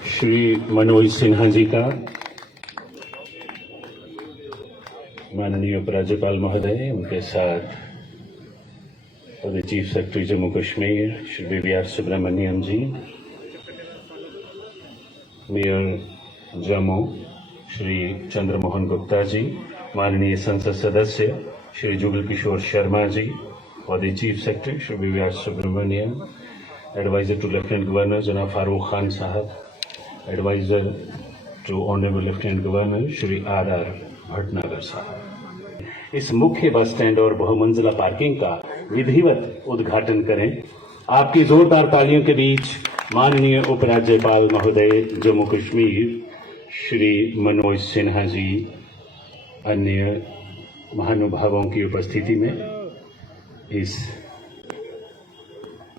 श्री मनोज सिन्हा जी का, माननीय उपराज्यपाल महोदय, उनके साथ chief secretary Jammu Kashmir Shri BVR Subrahmanyam ji, mayor Jammu Shri Chandramohan Gupta ji, माननीय संसद सदस्य श्री जुगल किशोर शर्मा जी, और chief secretary Shri BVR Subrahmanyam, adviser to lieutenant governor जनाब फारूक खान साहब, adviser to honourable lieutenant governor Shri RR Bhatnagar साहब। इस मुख्य बस स्टैंड और बहुमंजिला पार्किंग का विधिवत उद्घाटन करें। आपकी जोरदार तालियों के बीच माननीय उपराज्यपाल महोदय जम्मू कश्मीर श्री मनोज सिन्हा जी अन्य महानुभावों की उपस्थिति में इस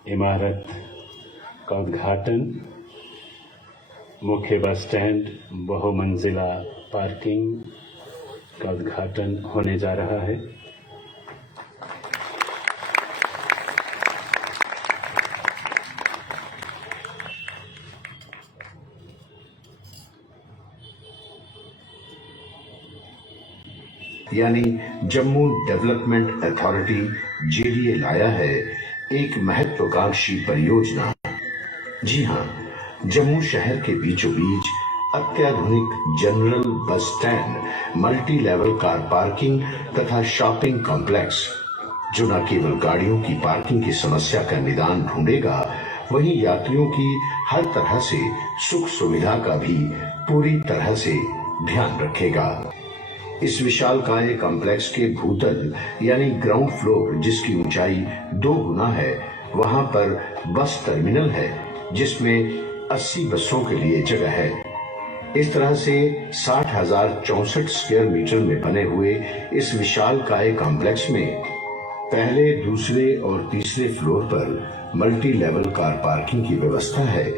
इमारत का उद्घाटन, मुख्य बस स्टैंड बहुमंजिला पार्किंग का उद्घाटन होने जा रहा है। यानी जम्मू डेवलपमेंट अथॉरिटी JDA लाया है एक महत्वाकांक्षी परियोजना। जी हां, जम्मू शहर के बीचों बीच अत्याधुनिक general bus stand, multi level car parking तथा शॉपिंग कॉम्प्लेक्स, जो न केवल गाड़ियों की पार्किंग की समस्या का निदान ढूंढेगा, वहीं यात्रियों की हर तरह से सुख सुविधा का भी पूरी तरह से ध्यान रखेगा। इस विशालकाय कॉम्प्लेक्स के भूतल यानी ग्राउंड फ्लोर, जिसकी ऊंचाई 2 गुना है, वहां पर बस टर्मिनल है जिसमें 80 बसों के लिए जगह है। इस तरह से 60,064 स्क्वायर मीटर में बने हुए इस विशालकाय कॉम्प्लेक्स में पहले, दूसरे और तीसरे फ्लोर पर मल्टी लेवल कार पार्किंग की व्यवस्था है।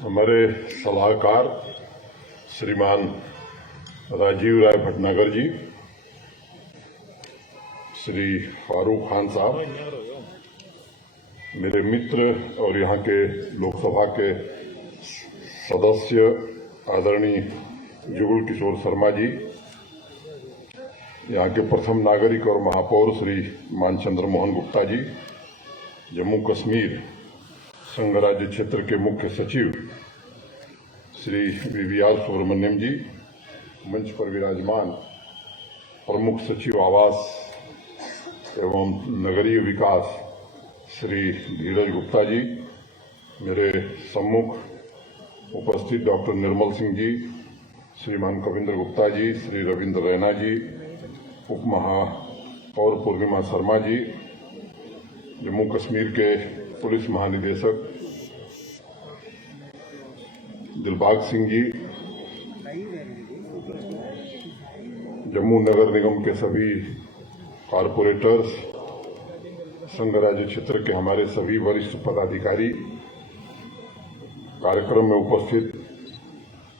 हमारे सलाहकार श्रीमान राजीव राय भटनागर जी, श्री फारूक खान साहब, मेरे मित्र और यहाँ के लोकसभा के सदस्य आदरणीय जुगल किशोर शर्मा जी, यहाँ के प्रथम नागरिक और महापौर श्री मान चंद्रमोहन गुप्ता जी, जम्मू कश्मीर संघ राज्य क्षेत्र के मुख्य सचिव श्री BVR सुब्रमण्यम जी, मंच पर विराजमान प्रमुख सचिव आवास एवं नगरीय विकास श्री धीरज गुप्ता जी, मेरे सम्मुख उपस्थित डॉक्टर निर्मल सिंह जी, श्रीमान कविंद्र गुप्ता जी, श्री रविंद्र रैना जी, उप महापौर पूर्णिमा शर्मा जी, जम्मू कश्मीर के पुलिस महानिदेशक दिलबाग सिंह जी, जम्मू नगर निगम के सभी कॉरपोरेटर्स, संघ राज्य क्षेत्र के हमारे सभी वरिष्ठ पदाधिकारी, कार्यक्रम में उपस्थित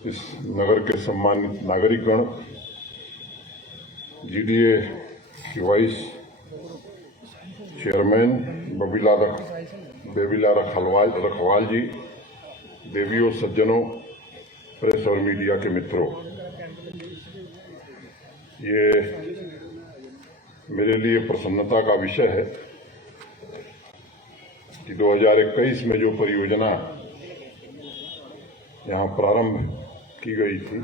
इस नगर के सम्मानित नागरिकगण, GDA की वाइस चेयरमैन बेबीला रखवाल जी, देवियों, सज्जनों, प्रेस और मीडिया के मित्रों, ये मेरे लिए प्रसन्नता का विषय है कि 2021 में जो परियोजना यहाँ प्रारंभ की गई थी,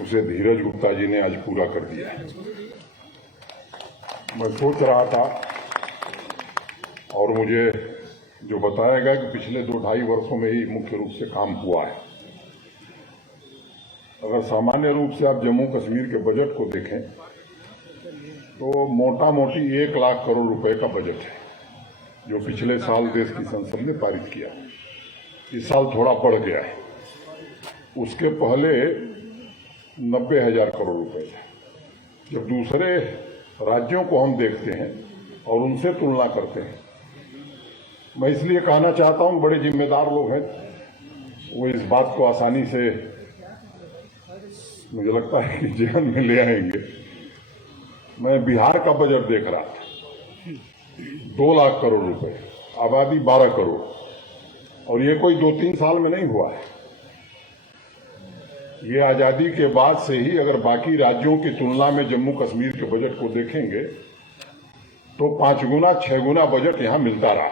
उसे धीरज गुप्ता जी ने आज पूरा कर दिया है। मैं सोच रहा था और मुझे जो बताया गया कि पिछले 2-2.5 वर्षों में ही मुख्य रूप से काम हुआ है। अगर सामान्य रूप से आप जम्मू कश्मीर के बजट को देखें तो मोटा मोटी 1 लाख करोड़ रुपए का बजट है, जो पिछले साल देश की संसद ने पारित किया। इस साल थोड़ा बढ़ गया है। उसके पहले 90,000 करोड़ रुपए थे। जब दूसरे राज्यों को हम देखते हैं और उनसे तुलना करते हैं, मैं इसलिए कहना चाहता हूं, बड़े जिम्मेदार लोग हैं, वो इस बात को आसानी से, मुझे लगता है कि जीवन में ले आएंगे मैं बिहार का बजट देख रहा था, 2 लाख करोड़ रुपए, आबादी 12 करोड़, और ये कोई 2-3 साल में नहीं हुआ है। ये आजादी के बाद से ही अगर बाकी राज्यों की तुलना में जम्मू कश्मीर के बजट को देखेंगे तो 5 गुना 6 गुना बजट यहां मिलता रहा।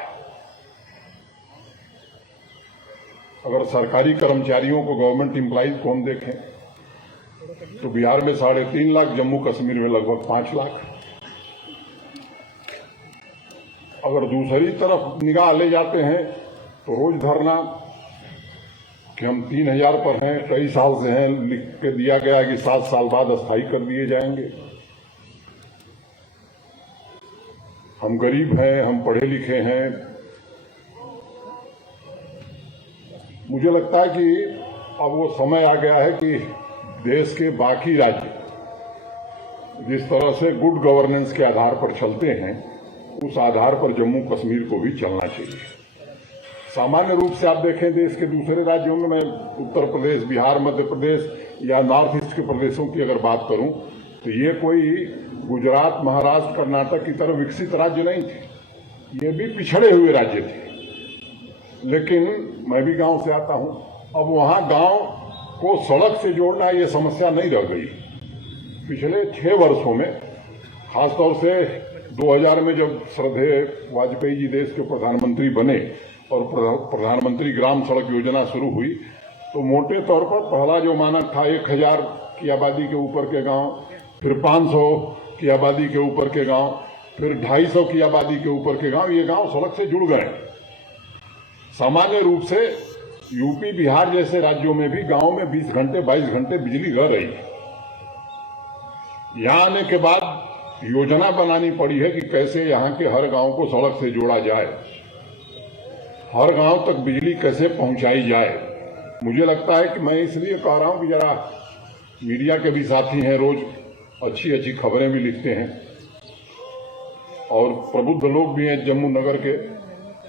अगर सरकारी कर्मचारियों को, गवर्नमेंट एम्प्लॉइज को हम देखें तो बिहार में 3.5 लाख, जम्मू कश्मीर में लगभग 5 लाख। अगर दूसरी तरफ निगाह ले जाते हैं तो रोज धरना कि हम 3000 पर हैं, कई साल से हैं, लिख के दिया गया है कि 7 साल बाद अस्थायी कर दिए जाएंगे। हम गरीब हैं, हम पढ़े लिखे हैं। मुझे लगता है कि अब वो समय आ गया है कि देश के बाकी राज्य जिस तरह से गुड गवर्नेंस के आधार पर चलते हैं, उस आधार पर जम्मू कश्मीर को भी चलना चाहिए। सामान्य रूप से आप देखें देश के दूसरे राज्यों में, मैं उत्तर प्रदेश, बिहार, मध्य प्रदेश या नॉर्थ ईस्ट के प्रदेशों की अगर बात करूं तो ये कोई गुजरात, महाराष्ट्र, कर्नाटक की तरह विकसित राज्य नहीं थे। ये भी पिछड़े हुए राज्य थे। लेकिन मैं भी गांव से आता हूं, अब वहां गांव को सड़क से जोड़ना ये समस्या नहीं रह गई। पिछले 6 वर्षों में, खासतौर से 2000 में जब श्रद्धेय वाजपेयी जी देश के प्रधानमंत्री बने और प्रधानमंत्री ग्राम सड़क योजना शुरू हुई, तो मोटे तौर पर पहला जो मानक था 1000 की आबादी के ऊपर के गांव, फिर 500 की आबादी के ऊपर के गांव, फिर 250 की आबादी के ऊपर के गांव, ये गांव सड़क से जुड़ गए। सामान्य रूप से यूपी, बिहार जैसे राज्यों में भी गांव में 20 घंटे 22 घंटे बिजली रह रही है। यहां आने के बाद योजना बनानी पड़ी है कि कैसे यहां के हर गांव को सड़क से जोड़ा जाए, हर गांव तक बिजली कैसे पहुंचाई जाए। मुझे लगता है कि मैं इसलिए कह रहा हूं कि जरा मीडिया के भी साथी हैं, रोज अच्छी अच्छी खबरें भी लिखते हैं और प्रबुद्ध लोग भी हैं जम्मू नगर के,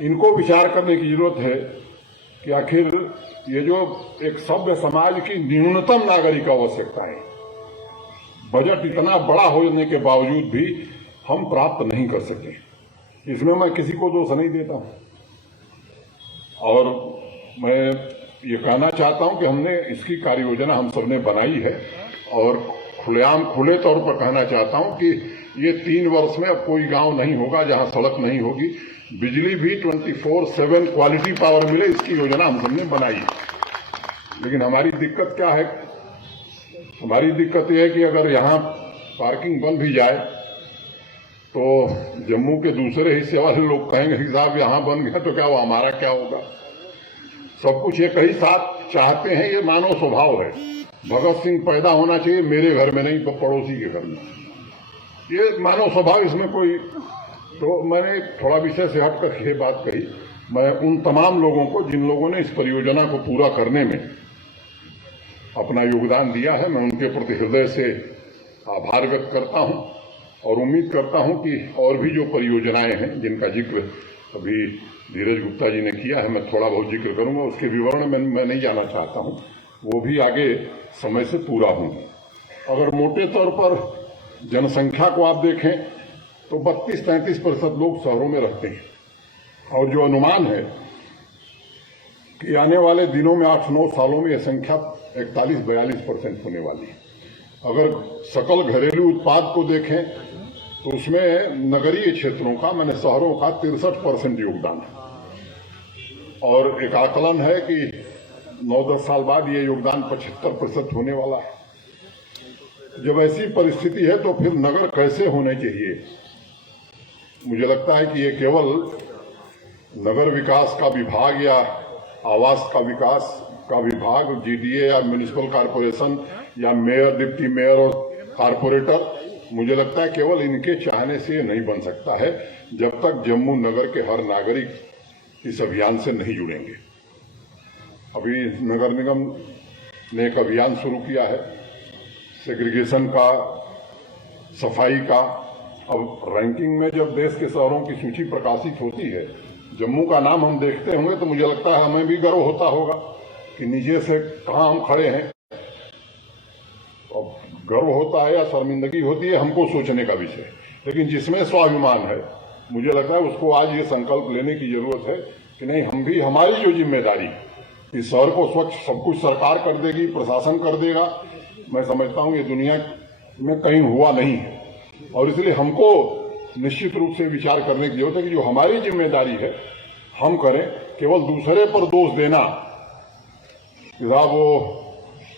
इनको विचार करने की जरूरत है कि आखिर ये जो एक सभ्य समाज की न्यूनतम नागरिक आवश्यकता है, बजट इतना बड़ा होने के बावजूद भी हम प्राप्त नहीं कर सके। इसमें मैं किसी को दोष नहीं देता हूं और मैं ये कहना चाहता हूं कि हमने इसकी कार्य योजना हम सबने बनाई है और खुलेआम, खुले तौर पर कहना चाहता हूं कि ये 3 वर्ष में अब कोई गांव नहीं होगा जहां सड़क नहीं होगी। बिजली भी 24/7 क्वालिटी पावर मिले, इसकी योजना हम सबने बनाई है। लेकिन हमारी दिक्कत क्या है? हमारी दिक्कत यह है कि अगर यहां पार्किंग बन भी जाए तो जम्मू के दूसरे हिस्से वाले लोग कहेंगे कि साहब यहां बन गया तो क्या वो हमारा क्या होगा। सब कुछ एक ही साथ चाहते हैं, ये मानव स्वभाव है। भगत सिंह पैदा होना चाहिए मेरे घर में, नहीं पड़ोसी के घर में, ये मानव स्वभाव, इसमें कोई। तो मैंने थोड़ा विषय से हटकर ये बात कही। मैं उन तमाम लोगों को जिन लोगों ने इस परियोजना को पूरा करने में अपना योगदान दिया है, मैं उनके प्रति हृदय से आभार व्यक्त करता हूं और उम्मीद करता हूं कि और भी जो परियोजनाएं हैं जिनका जिक्र अभी धीरज गुप्ता जी ने किया है, मैं थोड़ा बहुत जिक्र करूंगा, उसके विवरण में मैं नहीं जाना चाहता हूं, वो भी आगे समय से पूरा होंगे। अगर मोटे तौर पर जनसंख्या को आप देखें तो 32-33% लोग शहरों में रहते हैं और जो अनुमान है कि आने वाले दिनों में 8-9 सालों में यह संख्या 41-42% होने वाली है। अगर सकल घरेलू उत्पाद को देखें तो उसमें नगरीय क्षेत्रों का, मैंने शहरों का 63% योगदान है और एक आकलन है कि 9-10 साल बाद ये योगदान 75% होने वाला है। जब ऐसी परिस्थिति है तो फिर नगर कैसे होने चाहिए? मुझे लगता है कि ये केवल नगर विकास का विभाग या आवास का विकास का विभाग, जीडीए या म्युनिसिपल कॉर्पोरेशन या मेयर, डिप्टी मेयर और कॉर्पोरेटर, मुझे लगता है केवल इनके चाहने से ये नहीं बन सकता है जब तक जम्मू नगर के हर नागरिक इस अभियान से नहीं जुड़ेंगे। अभी नगर निगम ने एक अभियान शुरू किया है सेग्रीगेशन का, सफाई का। अब रैंकिंग में जब देश के शहरों की सूची प्रकाशित होती है, जम्मू का नाम हम देखते होंगे तो मुझे लगता है हमें भी गर्व होता होगा कि नीचे से कहां हम खड़े हैं। अब गर्व होता है या शर्मिंदगी होती है हमको सोचने का विषय है, लेकिन जिसमें स्वाभिमान है मुझे लगता है उसको आज ये संकल्प लेने की जरूरत है कि नहीं, हम भी, हमारी जो जिम्मेदारी है इस शहर को स्वच्छ सब कुछ सरकार कर देगी, प्रशासन कर देगा, मैं समझता हूं ये दुनिया में कहीं हुआ नहीं है। और इसलिए हमको निश्चित रूप से विचार करने की जरूरत है कि जो हमारी जिम्मेदारी है हम करें। केवल दूसरे पर दोष देना कि साहब वो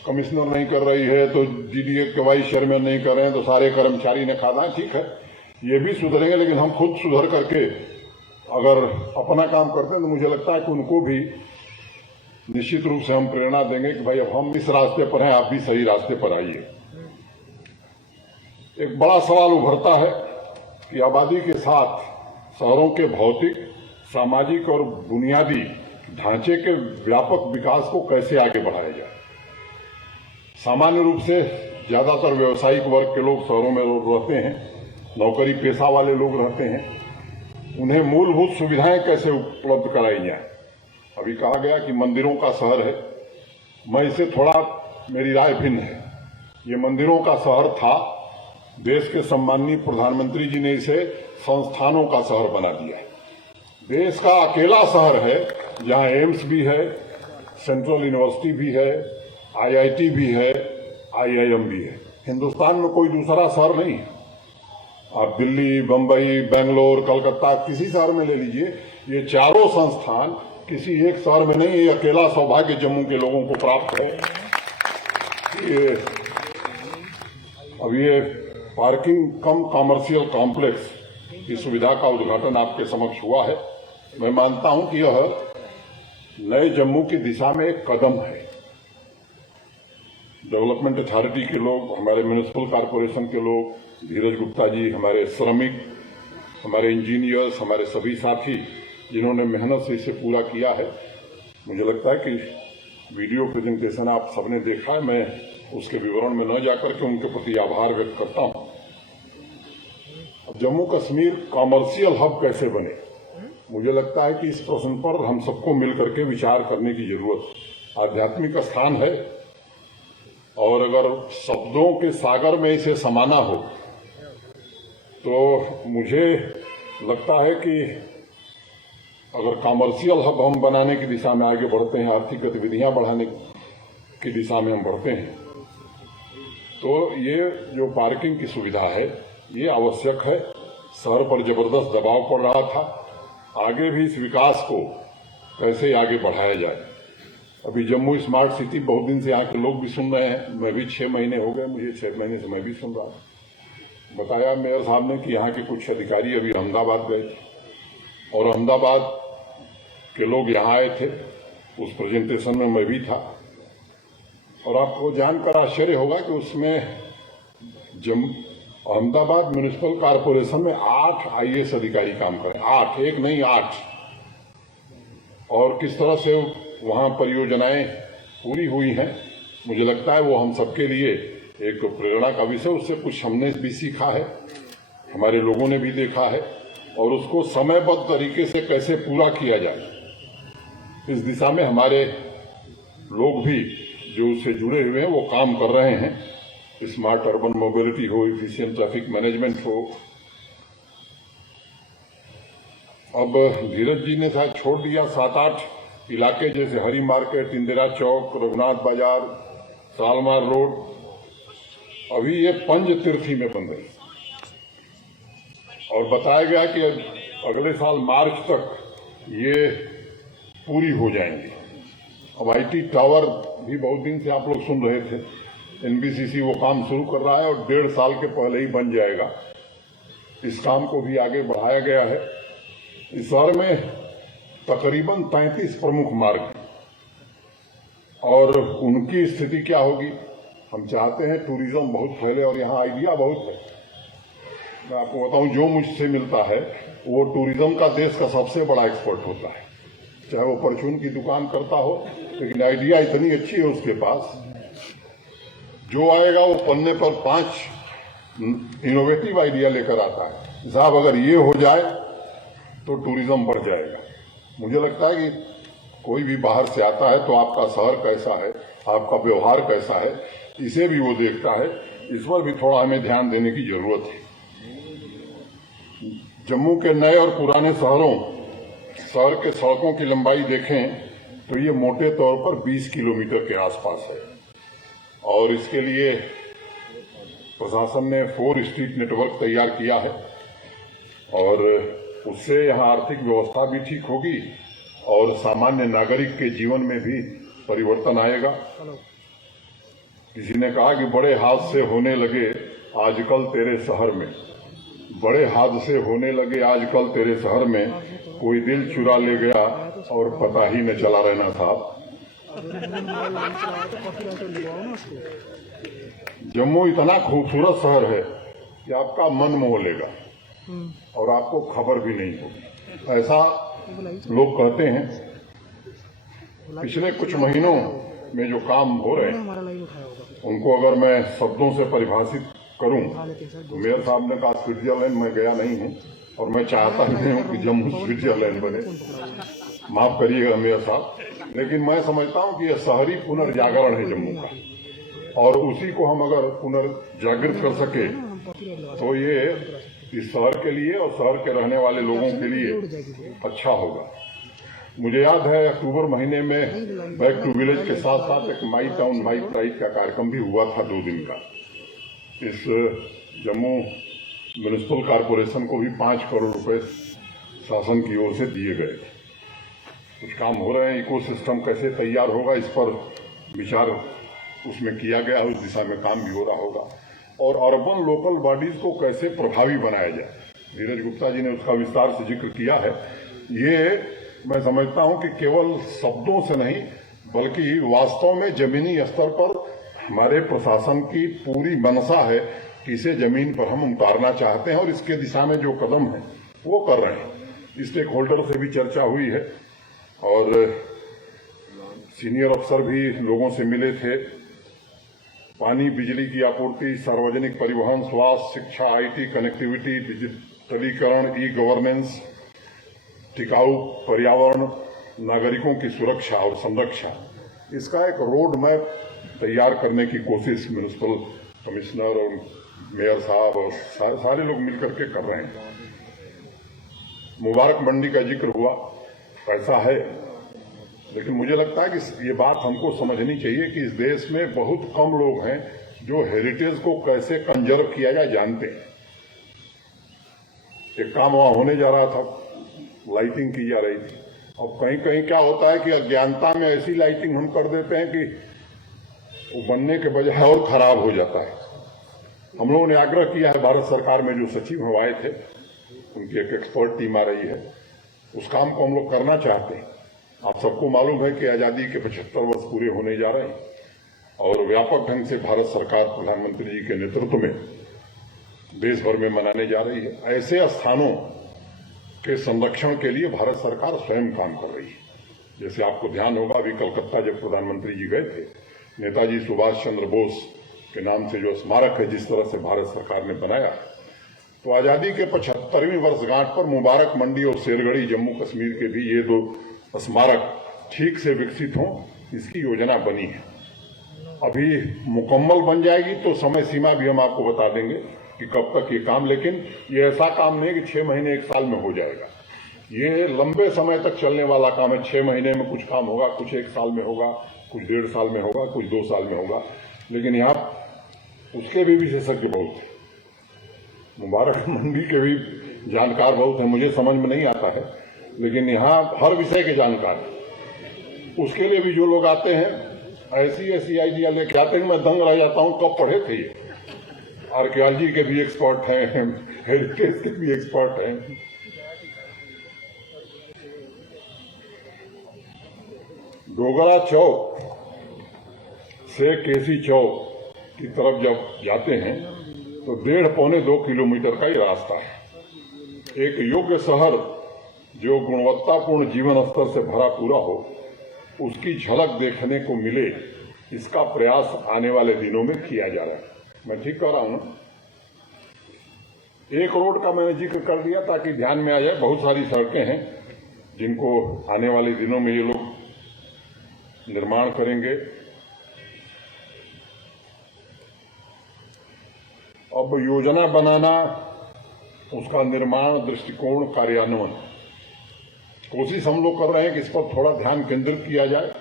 कमिश्नर नहीं कर रही है तो जीडीए के वाइस चेयरमैन नहीं कर रहे हैं तो सारे कर्मचारी ने खाना, ठीक है ये भी सुधरेंगे, लेकिन हम खुद सुधर करके अगर अपना काम करते हैं तो मुझे लगता है कि उनको भी निश्चित रूप से हम प्रेरणा देंगे कि भाई अब हम इस रास्ते पर हैं, आप भी सही रास्ते पर आइए। एक बड़ा सवाल उभरता है कि आबादी के साथ शहरों के भौतिक, सामाजिक और बुनियादी ढांचे के व्यापक विकास को कैसे आगे बढ़ाया जाए। सामान्य रूप से ज्यादातर व्यवसायिक वर्ग के लोग शहरों में रहते हैं, नौकरी पेशा वाले लोग रहते हैं, उन्हें मूलभूत सुविधाएं कैसे उपलब्ध कराई जाए। अभी कहा गया कि मंदिरों का शहर है, मैं इसे थोड़ा, मेरी राय भिन्न है। ये मंदिरों का शहर था, देश के सम्माननीय प्रधानमंत्री जी ने इसे संस्थानों का शहर बना दिया है। देश का अकेला शहर है जहां एम्स भी है, सेंट्रल यूनिवर्सिटी भी है, आईआईटी भी है, आईआईएम भी है। हिंदुस्तान में कोई दूसरा शहर नहीं है। आप दिल्ली, बंबई, बेंगलोर, कलकत्ता किसी शहर में ले लीजिए, ये चारों संस्थान किसी एक शहर में नहीं। ये अकेला सौभाग्य जम्मू के लोगों को प्राप्त है। अब ये पार्किंग कम कॉमर्शियल कॉम्प्लेक्स की सुविधा का उद्घाटन आपके समक्ष हुआ है। मैं मानता हूं कि यह नए जम्मू की दिशा में एक कदम है। डेवलपमेंट अथॉरिटी के लोग, हमारे म्युनिसिपल कॉरपोरेशन के लोग, धीरज गुप्ता जी, हमारे श्रमिक, हमारे इंजीनियर्स, हमारे सभी साथी जिन्होंने मेहनत से इसे पूरा किया है, मुझे लगता है कि वीडियो प्रेजेंटेशन आप सबने देखा है, मैं उसके विवरण में न जाकर के उनके प्रति आभार व्यक्त करता हूं। अब जम्मू कश्मीर कॉमर्शियल हब कैसे बने, मुझे लगता है कि इस प्रश्न पर हम सबको मिलकर के विचार करने की जरूरत। आध्यात्मिक स्थान है और अगर शब्दों के सागर में इसे समाना हो तो मुझे लगता है कि अगर कॉमर्शियल हब हम बनाने की दिशा में आगे बढ़ते हैं, आर्थिक गतिविधियां बढ़ाने की दिशा में हम बढ़ते हैं, तो ये जो पार्किंग की सुविधा है ये आवश्यक है। शहर पर जबरदस्त दबाव पड़ रहा था, आगे भी इस विकास को कैसे आगे बढ़ाया जाए। अभी जम्मू स्मार्ट सिटी बहुत दिन से यहाँ के लोग भी सुन रहे हैं, मैं भी 6 महीने हो गए, मुझे 6 महीने से मैं भी सुन रहा हूँ। बताया मेयर साहब ने कि यहाँ के कुछ अधिकारी अभी अहमदाबाद गए थे और अहमदाबाद के लोग यहाँ आए थे, उस प्रेजेंटेशन में मैं भी था। और आपको जानकर आश्चर्य होगा कि उसमें अहमदाबाद म्युनिसिपल कॉरपोरेशन में 8 आईएएस अधिकारी काम करें, 8, एक नहीं 8। और किस तरह से वहां परियोजनाएं पूरी हुई हैं, मुझे लगता है वो हम सबके लिए एक प्रेरणा का विषय। उससे कुछ हमने भी सीखा है, हमारे लोगों ने भी देखा है, और उसको समयबद्ध तरीके से कैसे पूरा किया जाए, इस दिशा में हमारे लोग भी जो उससे जुड़े हुए हैं वो काम कर रहे हैं। स्मार्ट अर्बन मोबिलिटी हो, इफिशिएंट ट्रैफिक मैनेजमेंट हो। अब धीरज जी ने शायद छोड़ दिया 7-8 इलाके, जैसे हरी मार्केट, इंदिरा चौक, रघुनाथ बाजार, सालमार रोड, अभी ये पंचतीर्थी में बन रही और बताया गया कि अगले साल मार्च तक ये पूरी हो जाएंगी। अब आईटी टावर भी बहुत दिन से आप लोग सुन रहे थे, एनबीसीसी वो काम शुरू कर रहा है और 1.5 साल के पहले ही बन जाएगा। इस काम को भी आगे बढ़ाया गया है। इस शहर में तकरीबन 33 प्रमुख मार्ग और उनकी स्थिति क्या होगी। हम चाहते हैं टूरिज्म बहुत फैले और यहाँ आइडिया बहुत है। मैं आपको बताऊं, जो मुझसे मिलता है वो टूरिज्म का देश का सबसे बड़ा एक्सपर्ट होता है, चाहे वो परचून की दुकान करता हो, लेकिन आइडिया इतनी अच्छी है उसके पास, जो आएगा वो पन्ने पर 5 इनोवेटिव आइडिया लेकर आता है। साहब अगर ये हो जाए तो टूरिज्म बढ़ जाएगा। मुझे लगता है कि कोई भी बाहर से आता है तो आपका शहर कैसा है, आपका व्यवहार कैसा है, इसे भी वो देखता है। इस पर भी थोड़ा हमें ध्यान देने की जरूरत है। जम्मू के नए और पुराने शहर के सड़कों की लंबाई देखें तो ये मोटे तौर पर 20 किलोमीटर के आसपास है और इसके लिए प्रशासन ने 4 स्ट्रीट नेटवर्क तैयार किया है और उससे यहाँ आर्थिक व्यवस्था भी ठीक होगी और सामान्य नागरिक के जीवन में भी परिवर्तन आएगा। किसी ने कहा कि बड़े हादसे होने लगे आजकल तेरे शहर में, बड़े हादसे होने लगे आजकल तेरे शहर में, कोई दिल चुरा ले गया और पता ही न चला रहना साहब। जम्मू इतना खूबसूरत शहर है कि आपका मन मोह लेगा और आपको खबर भी नहीं होगी, ऐसा लोग कहते हैं। पिछले कुछ महीनों में जो काम हो रहे हैं उनको अगर मैं शब्दों से परिभाषित करूं तो मेयर साहब ने कहा स्विट्जरलैंड में गया नहीं हूं और मैं चाहता नहीं हूं कि जम्मू स्विट्जरलैंड बने, माफ करिएगा मेयर साहब, लेकिन मैं समझता हूं कि यह शहरी पुनर्जागरण है जम्मू का और उसी को हम अगर पुनर्जागृत कर सके तो ये इस शहर के लिए और शहर के रहने वाले लोगों के लिए अच्छा होगा। मुझे याद है अक्टूबर महीने में बैक टू विलेज के साथ साथ एक माई टाउन माई प्राइड का कार्यक्रम भी हुआ था 2 दिन का। इस जम्मू म्युनिसिपल कॉरपोरेशन को भी 5 करोड़ रुपए शासन की ओर से दिए गए। कुछ काम हो रहे हैं, इकोसिस्टम कैसे तैयार होगा इस पर विचार उसमें किया गया, उस दिशा में काम भी हो रहा होगा और अर्बन लोकल बॉडीज को कैसे प्रभावी बनाया जाए, धीरज गुप्ता जी ने उसका विस्तार से जिक्र किया है। ये मैं समझता हूं कि केवल शब्दों से नहीं बल्कि वास्तव में जमीनी स्तर पर हमारे प्रशासन की पूरी मनसा है कि इसे जमीन पर हम उतारना चाहते हैं और इसके दिशा में जो कदम है वो कर रहे हैं। स्टेक होल्डर से भी चर्चा हुई है और सीनियर अफसर भी लोगों से मिले थे। पानी, बिजली की आपूर्ति, सार्वजनिक परिवहन, स्वास्थ्य, शिक्षा, आईटी, कनेक्टिविटी, डिजिटलीकरण, ई गवर्नेंस, टिकाऊ पर्यावरण, नागरिकों की सुरक्षा और संरक्षा, इसका एक रोड मैप तैयार करने की कोशिश म्युनिसिपल कमिश्नर और मेयर साहब और सारे लोग मिलकर के कर रहे हैं। मुबारक मंडी का जिक्र हुआ, पैसा है, लेकिन मुझे लगता है कि ये बात हमको समझनी चाहिए कि इस देश में बहुत कम लोग हैं जो हेरिटेज को कैसे कंजर्व किया जाए जानते हैं। एक काम वहां होने जा रहा था, लाइटिंग की जा रही थी और कहीं कहीं क्या होता है कि अज्ञानता में ऐसी लाइटिंग हम कर देते हैं कि वो बनने के बजाय और खराब हो जाता है। हम लोगों ने आग्रह किया है, भारत सरकार में जो सचिव हम आए थे उनकी एक एक्सपर्ट टीम आ रही है, उस काम को हम लोग करना चाहते हैं। आप सबको मालूम है कि आजादी के 75 वर्ष पूरे होने जा रहे हैं और व्यापक ढंग से भारत सरकार प्रधानमंत्री जी के नेतृत्व में देश भर में मनाने जा रही है। ऐसे स्थानों के संरक्षण के लिए भारत सरकार स्वयं काम कर रही है। जैसे आपको ध्यान होगा, अभी कलकत्ता जब प्रधानमंत्री जी गए थे, नेताजी सुभाष चंद्र बोस के नाम से जो स्मारक है जिस तरह से भारत सरकार ने बनाया, तो आजादी के 75वीं वर्षगांठ पर मुबारक मंडी और शेरगढ़ी जम्मू कश्मीर के भी ये 2 स्मारक ठीक से विकसित हों, इसकी योजना बनी है। अभी मुकम्मल बन जाएगी तो समय सीमा भी हम आपको बता देंगे कि कब तक ये काम, लेकिन ये ऐसा काम नहीं कि 6 महीने 1 साल में हो जाएगा। ये लंबे समय तक चलने वाला काम है। 6 महीने में कुछ काम होगा, कुछ 1 साल में होगा, कुछ 1.5 साल में होगा, कुछ 2 साल में होगा, लेकिन यहाँ उसके भी विशेषज्ञ बहुत हैं, मुबारक मंडी के भी जानकार बहुत हैं। मुझे समझ में नहीं आता है, लेकिन यहाँ हर विषय के जानकार, उसके लिए भी जो लोग आते हैं ऐसी आइडिया लेके आते हैं, मैं दंग रह जाता हूँ कब पढ़े थे ये। आर्कियोलॉजी के भी एक्सपर्ट हैं, हेरिटेज के भी एक्सपर्ट हैं। डोगरा चौक से केसी चौक की तरफ जब जाते हैं तो 1.5-2 किलोमीटर का ही रास्ता है। एक योग्य शहर जो गुणवत्तापूर्ण जीवन स्तर से भरा पूरा हो, उसकी झलक देखने को मिले, इसका प्रयास आने वाले दिनों में किया जा रहा है। मैं ठीक कह रहा हूं? एक रोड का मैंने जिक्र कर दिया ताकि ध्यान में आ जाए। बहुत सारी सड़कें हैं जिनको आने वाले दिनों में ये लोग निर्माण करेंगे। अब योजना बनाना, उसका निर्माण, दृष्टिकोण, कार्यान्वयन, कोशिश हम लोग कर रहे हैं कि इस पर थोड़ा ध्यान केंद्रित किया जाए।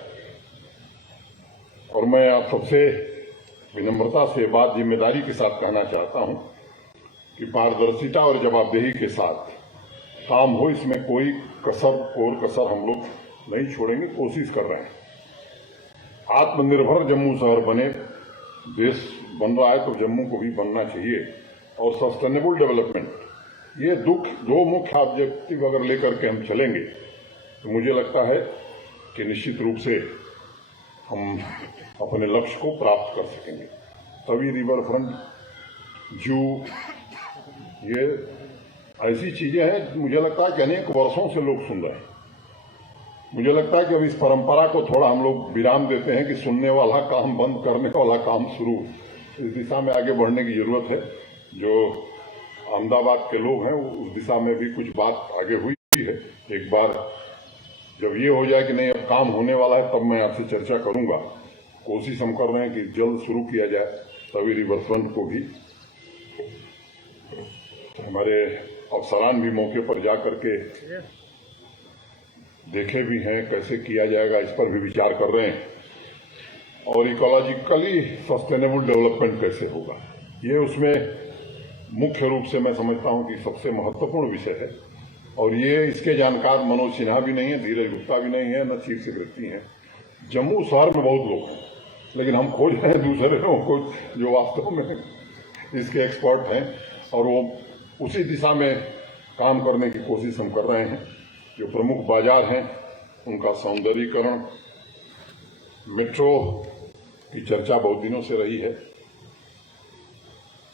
और मैं आप सबसे विनम्रता से बात जिम्मेदारी के साथ कहना चाहता हूं कि पारदर्शिता और जवाबदेही के साथ काम हो, इसमें कोई कसर हम लोग नहीं छोड़ेंगे, कोशिश कर रहे हैं। आत्मनिर्भर जम्मू शहर बने, देश बन रहा है तो जम्मू को भी बनना चाहिए। और सस्टेनेबल डेवलपमेंट, ये दो मुख्य ऑब्जेक्टिव अगर लेकर के हम चलेंगे तो मुझे लगता है कि निश्चित रूप से हम अपने लक्ष्य को प्राप्त कर सकेंगे। तभी रिवर फ्रंट, जू, ये ऐसी चीजें हैं, मुझे लगता है कि अनेक वर्षों से लोग सुन रहे हैं। मुझे लगता है कि अब इस परंपरा को थोड़ा हम लोग विराम देते हैं कि सुनने वाला काम बंद, करने वाला काम शुरू। इस दिशा में आगे बढ़ने की जरूरत है। जो अहमदाबाद के लोग हैं उस दिशा में भी कुछ बात आगे हुई है। एक बार जब ये हो जाए कि नहीं अब काम होने वाला है, तब मैं आपसे चर्चा करूंगा। कोशिश हम कर रहे हैं कि जल्द शुरू किया जाए। तभी रिवर फ्रंट को भी हमारे अफसरान भी मौके पर जा करके देखे भी हैं कैसे किया जाएगा, इस पर भी विचार कर रहे हैं। और इकोलॉजिकली सस्टेनेबल डेवलपमेंट कैसे होगा, ये उसमें मुख्य रूप से मैं समझता हूं कि सबसे महत्वपूर्ण विषय है। और ये इसके जानकार मनोज सिन्हा भी नहीं है, धीरज गुप्ता भी नहीं है, न चीफ सेक्रेटरी हैं। जम्मू शहर में बहुत लोग हैं, लेकिन हम खोज रहे हैं दूसरे लोगों को जो वास्तव में इसके एक्सपर्ट हैं, और वो उसी दिशा में काम करने की कोशिश हम कर रहे हैं। जो प्रमुख बाजार हैं उनका सौंदर्यीकरण, मेट्रो की चर्चा बहुत दिनों से रही है।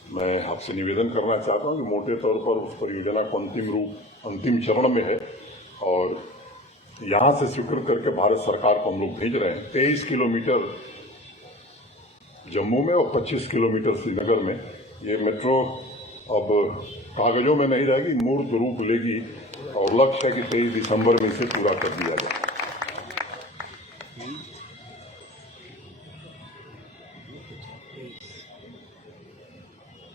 मैं आपसे निवेदन करना चाहता हूं कि मोटे तौर पर उस परियोजना को अंतिम चरण में है, और यहां से स्वीकृत करके भारत सरकार को हम लोग भेज रहे हैं। 23 किलोमीटर जम्मू में और 25 किलोमीटर श्रीनगर में ये मेट्रो अब कागजों में नहीं रहेगी, मूर्त रूप लेगी। और लक्ष्य है कि 23 दिसंबर में इसे पूरा कर दिया जाए।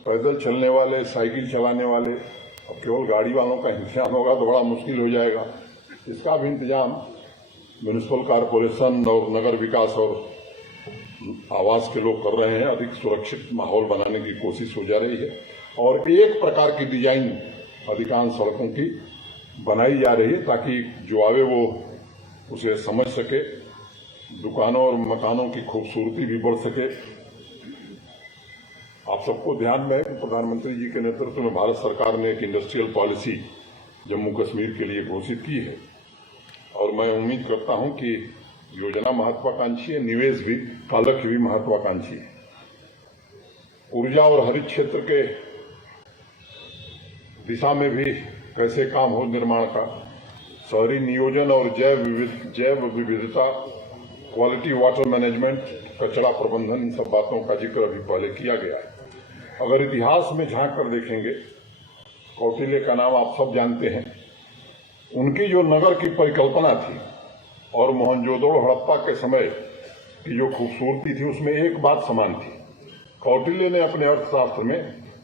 पैदल चलने वाले, साइकिल चलाने वाले, अब केवल गाड़ी वालों का इंतजाम होगा तो बड़ा मुश्किल हो जाएगा। इसका भी इंतजाम म्यूनिसिपल कॉरपोरेशन और नगर विकास और आवास के लोग कर रहे हैं। अधिक सुरक्षित माहौल बनाने की कोशिश हो जा रही है, और एक प्रकार की डिजाइन अधिकांश सड़कों की बनाई जा रही है ताकि जो आवे वो उसे समझ सके, दुकानों और मकानों की खूबसूरती भी बढ़ सके। आप सबको ध्यान में है कि प्रधानमंत्री जी के नेतृत्व में भारत सरकार ने एक इंडस्ट्रियल पॉलिसी जम्मू कश्मीर के लिए घोषित की है, और मैं उम्मीद करता हूं कि योजना महत्वाकांक्षी है, निवेश भी का लक्ष्य भी महत्वाकांक्षी है। ऊर्जा और हरित क्षेत्र के दिशा में भी कैसे काम हो निर्माण का, शहरी नियोजन और जैव विविधता, क्वालिटी वाटर मैनेजमेंट, कचरा प्रबंधन, इन सब बातों का जिक्र अभी पहले किया गया है। अगर इतिहास में झांक कर देखेंगे, कौटिल्य का नाम आप सब जानते हैं। उनकी जो नगर की परिकल्पना थी और मोहनजोदड़ो हड़प्पा के समय की जो खूबसूरती थी, उसमें एक बात समान थी। कौटिल्य ने अपने अर्थशास्त्र में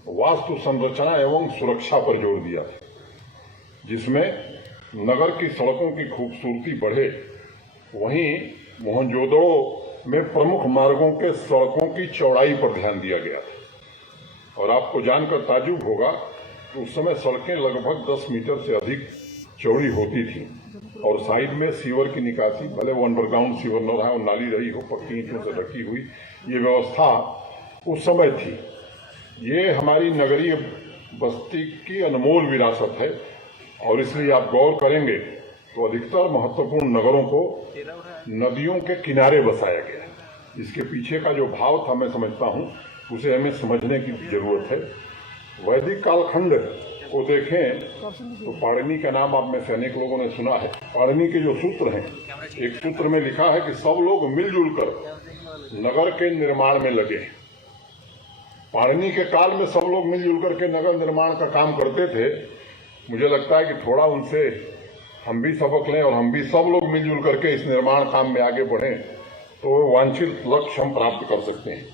वास्तु संरचना एवं सुरक्षा पर जोर दिया था, जिसमें नगर की सड़कों की खूबसूरती बढ़े। वहीं मोहनजोदड़ो में प्रमुख मार्गों के सड़कों की चौड़ाई पर ध्यान दिया गया था। और आपको जानकर ताज्जुब होगा कि उस समय सड़कें लगभग 10 मीटर से अधिक चौड़ी होती थी, और साइड में सीवर की निकासी, भले वो अंडरग्राउंड सीवर न रहा, नाली रही हो, पक्की ईंटों से ढकी हुई, ये व्यवस्था उस समय थी। ये हमारी नगरीय बस्ती की अनमोल विरासत है, और इसलिए आप गौर करेंगे तो अधिकतर महत्वपूर्ण नगरों को नदियों के किनारे बसाया गया है। इसके पीछे का जो भाव था, मैं समझता हूं, उसे हमें समझने की जरूरत है। वैदिक कालखंड को देखें तो पाणिनि का नाम आप में से अनेक लोगों ने सुना है। पाणिनि के जो सूत्र हैं, एक सूत्र में लिखा है कि सब लोग मिलजुल कर नगर के निर्माण में लगे। पाणिनि के काल में सब लोग मिलजुल करके नगर निर्माण का काम करते थे। मुझे लगता है कि थोड़ा उनसे हम भी सबक लें और हम भी सब लोग मिलजुल करके इस निर्माण काम में आगे बढ़ें, तो वांछित लक्ष्य हम प्राप्त कर सकते हैं।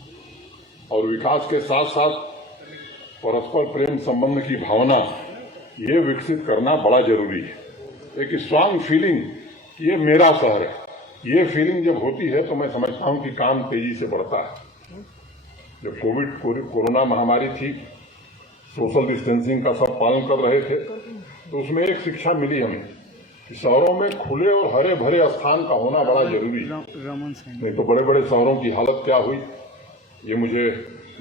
और विकास के साथ साथ परस्पर प्रेम संबंध की भावना ये विकसित करना बड़ा जरूरी है। एक स्ट्रांग फीलिंग कि ये मेरा शहर है, ये फीलिंग जब होती है तो मैं समझता हूं कि काम तेजी से बढ़ता है। जब कोरोना महामारी थी, सोशल डिस्टेंसिंग का सब पालन कर रहे थे, तो उसमें एक शिक्षा मिली हमें कि शहरों में खुले और हरे भरे स्थान का होना बड़ा जरूरी है। नहीं तो बड़े बड़े शहरों की हालत क्या हुई ये मुझे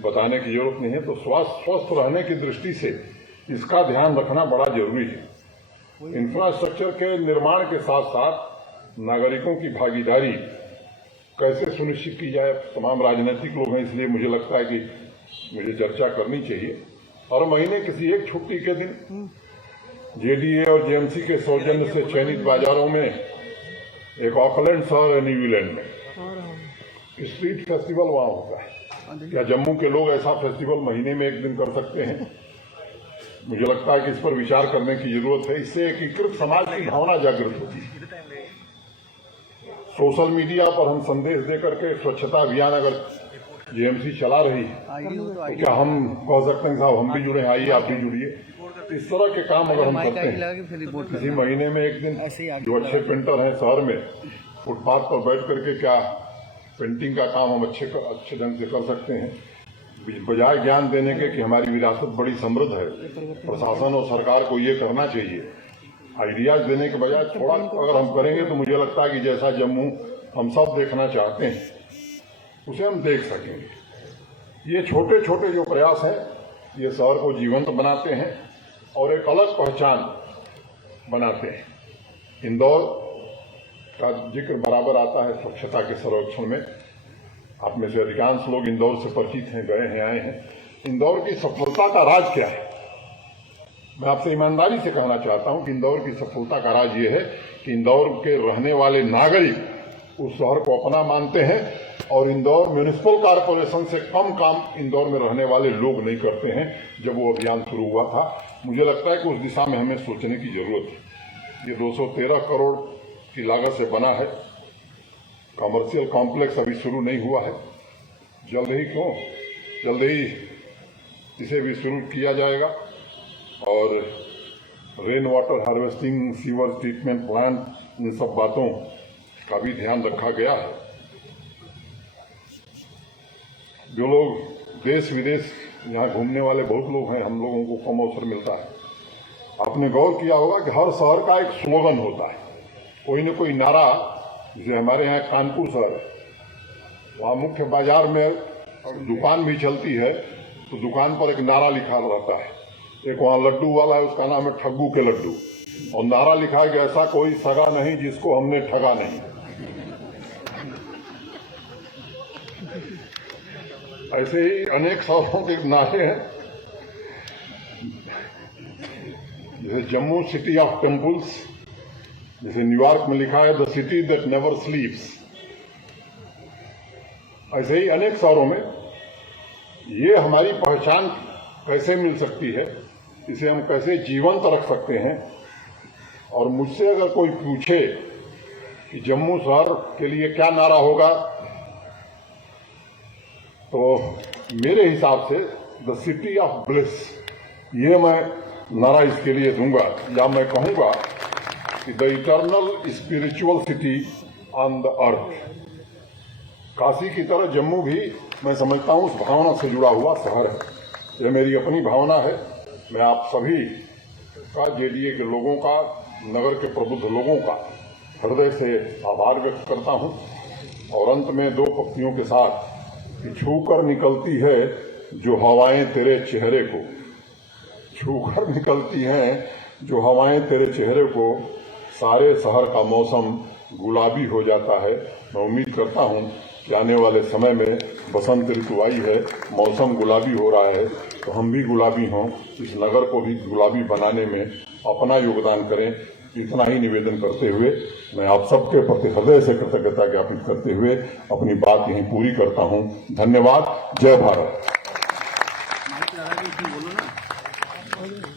बताने की जरूरत नहीं है। तो स्वस्थ रहने की दृष्टि से इसका ध्यान रखना बड़ा जरूरी है। इंफ्रास्ट्रक्चर के निर्माण के साथ साथ नागरिकों की भागीदारी कैसे सुनिश्चित की जाए, तमाम राजनीतिक लोग हैं, इसलिए मुझे लगता है कि मुझे चर्चा करनी चाहिए। हर महीने किसी एक छुट्टी के दिन जेडीए और जेएमसी के सौजन्य से चयनित बाजारों में, एक ऑकलैंड शहर है न्यूजीलैंड में, स्ट्रीट फेस्टिवल वहां होता है। क्या जम्मू के लोग ऐसा फेस्टिवल महीने में एक दिन कर सकते हैं? मुझे लगता है कि इस पर विचार करने की जरूरत है। इससे एकीकृत समाज की भावना जागृत होती है। सोशल मीडिया पर हम संदेश देकर के स्वच्छता अभियान अगर जेएमसी चला रही है तो क्या हम कह सकते हैं साहब हम भी जुड़े, आइए आप भी जुड़िए। इस तरह के काम अगर हम करते हैं किसी महीने में एक दिन, जो अच्छे पेंटर हैं शहर में, फुटपाथ पर बैठ करके क्या पेंटिंग का काम हम अच्छे ढंग से कर सकते हैं, बजाय ज्ञान देने के कि हमारी विरासत बड़ी समृद्ध है। प्रशासन और सरकार को ये करना चाहिए, आइडियाज देने के बजाय थोड़ा अगर हम करेंगे तो मुझे लगता है कि जैसा जम्मू हम सब देखना चाहते हैं उसे हम देख सकेंगे। ये छोटे छोटे जो प्रयास हैं ये शहर को जीवंत बनाते हैं और एक अलग पहचान बनाते हैं। इंदौर का जिक्र बराबर आता है स्वच्छता के सर्वेक्षण में। आप में से अधिकांश लोग इंदौर से परिचित हैं, गए हैं, आए हैं। इंदौर की सफलता का राज क्या है? मैं आपसे ईमानदारी से कहना चाहता हूं कि इंदौर की सफलता का राज ये है कि इंदौर के रहने वाले नागरिक उस शहर को अपना मानते हैं और इंदौर म्युनिसिपल कॉर्पोरेशन से कम काम इंदौर में रहने वाले लोग नहीं करते हैं। जब वो अभियान शुरू हुआ था, मुझे लगता है कि उस दिशा में हमें सोचने की जरूरत है। ये 213 करोड़ की लागत से बना है। कमर्शियल कॉम्प्लेक्स अभी शुरू नहीं हुआ है, जल्द ही इसे भी शुरू किया जाएगा। और rain water harvesting, sewer treatment plant, इन सब बातों का भी ध्यान रखा गया है। जो लोग देश विदेश यहाँ घूमने वाले बहुत लोग हैं, हम लोगों को कम अवसर मिलता है। आपने गौर किया होगा कि हर शहर का एक स्लोगन होता है, कोई न कोई नारा। जैसे हमारे यहाँ कानपुर शहर, वहाँ मुख्य बाजार में दुकान भी चलती है तो दुकान पर एक नारा लिखा रहता है। एक वहाँ लड्डू वाला है, उसका नाम है ठग्गू के लड्डू, और नारा लिखा है कि ऐसा कोई सगा नहीं जिसको हमने ठगा नहीं। ऐसे ही अनेक शहरों के नारे हैं। जैसे जम्मू सिटी ऑफ टेम्पल्स, जैसे न्यूयॉर्क में लिखा है द सिटी दैट नेवर स्लीप्स। ऐसे ही अनेक शहरों में ये हमारी पहचान कैसे मिल सकती है, इसे हम कैसे जीवंत रख सकते हैं। और मुझसे अगर कोई पूछे कि जम्मू शहर के लिए क्या नारा होगा, तो मेरे हिसाब से द सिटी ऑफ ब्लिस, ये मैं नारा इसके लिए दूंगा। या मैं कहूंगा कि the eternal spiritual city on the earth. Kashi की तरह जम्मू भी मैं समझता हूं उस भावना से जुड़ा हुआ शहर है। यह मेरी अपनी भावना है। मैं आप सभी का, जेडीए के लोगों का, नगर के प्रबुद्ध लोगों का हृदय से आभार व्यक्त करता हूं। और अंत में दो पंक्तियों के साथ कि छूकर निकलती है जो हवाएं तेरे चेहरे को, छूकर निकलती हैं जो हवाएं तेरे चेहरे को, सारे शहर का मौसम गुलाबी हो जाता है। मैं उम्मीद करता हूं कि आने वाले समय में बसंत ऋतु आई है, मौसम गुलाबी हो रहा है, तो हम भी गुलाबी हों, इस नगर को भी गुलाबी बनाने में अपना योगदान करें। इतना ही निवेदन करते हुए मैं आप सबके प्रति हृदय से कृतज्ञता ज्ञापित करते हुए अपनी बात यहीं पूरी करता हूं। धन्यवाद। जय भारत।